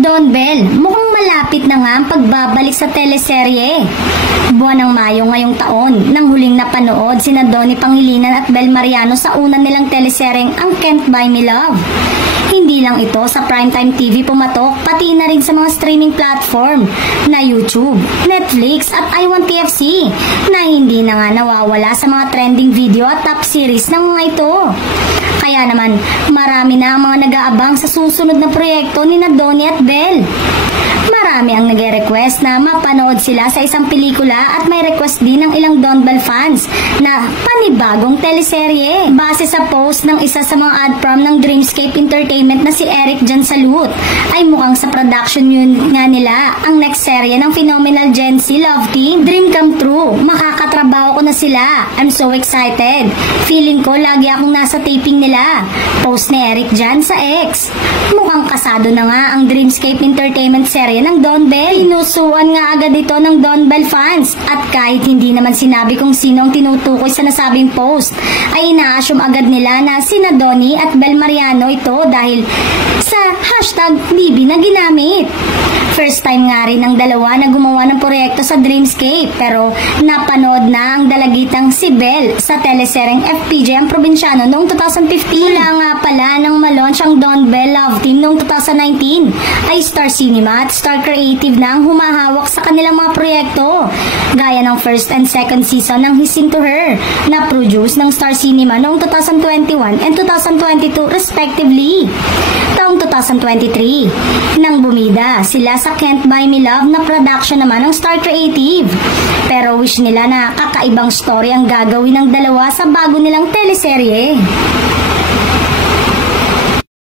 Don Bell, mukhang malapit na nga ang pagbabalik sa teleserye. Buwan ng Mayo ngayong taon, nang huling napanood sina Donnie Pangilinan at Bel Mariano sa una nilang teleseryeng Ang Can't Buy Me Love. Hindi lang ito sa Primetime TV pumatok, pati na rin sa mga streaming platform na YouTube, Netflix at iWantTFC na hindi na nga nawawala sa mga trending video at top series ng mga ito. Kaya naman, marami na ang mga nag-aabang sa susunod na proyekto ni na Donnie at Bel. Marami ang nag-request na mapanood sila sa isang pelikula at may request din ng ilang Don Bell fans na panibagong teleserye. Base sa post ng isa sa mga ad prom ng Dreamscape Entertainment na si Eric Jan Salud, ay mukhang sa production yun nga nila ang next serye ng phenomenal Gen Z love team, Dream Come True. Makakatrabaho ko na sila. I'm so excited. Feeling ko lagi akong nasa taping nila. Post ni Eric Jan sa X. Mukhang kasado na nga ang Dreamscape Entertainment serye ng Don Bell. Inusuan nga agad ito ng Don Bell fans at kahit hindi naman sinabi kung sino ang tinutukoy sa nasabing post, ay ina-assume agad nila na sina Donnie at Bel Mariano ito dahil sa hashtag Bibi na ginamit. First time nga rin ang dalawa na gumawa ng proyekto sa Dreamscape, pero napanood na ang dalagitang si Bel sa teleseryeng FPJ ang Probinsyano noong 2015. Mula nga pala nang malaunch ang Don Bell Love Team noong 2019 ay Star Cinema at Star Creative na ang humahawak sa kanilang mga proyekto, gaya ng first and second season ng Hissing to Her na produce ng Star Cinema noong 2021 and 2022 respectively. Taong 2023 nang bumida sila sa Can't Buy Me Love na production naman ng Star Creative, pero wish nila na kakaibang story ang gagawin ng dalawa sa bago nilang teleserye.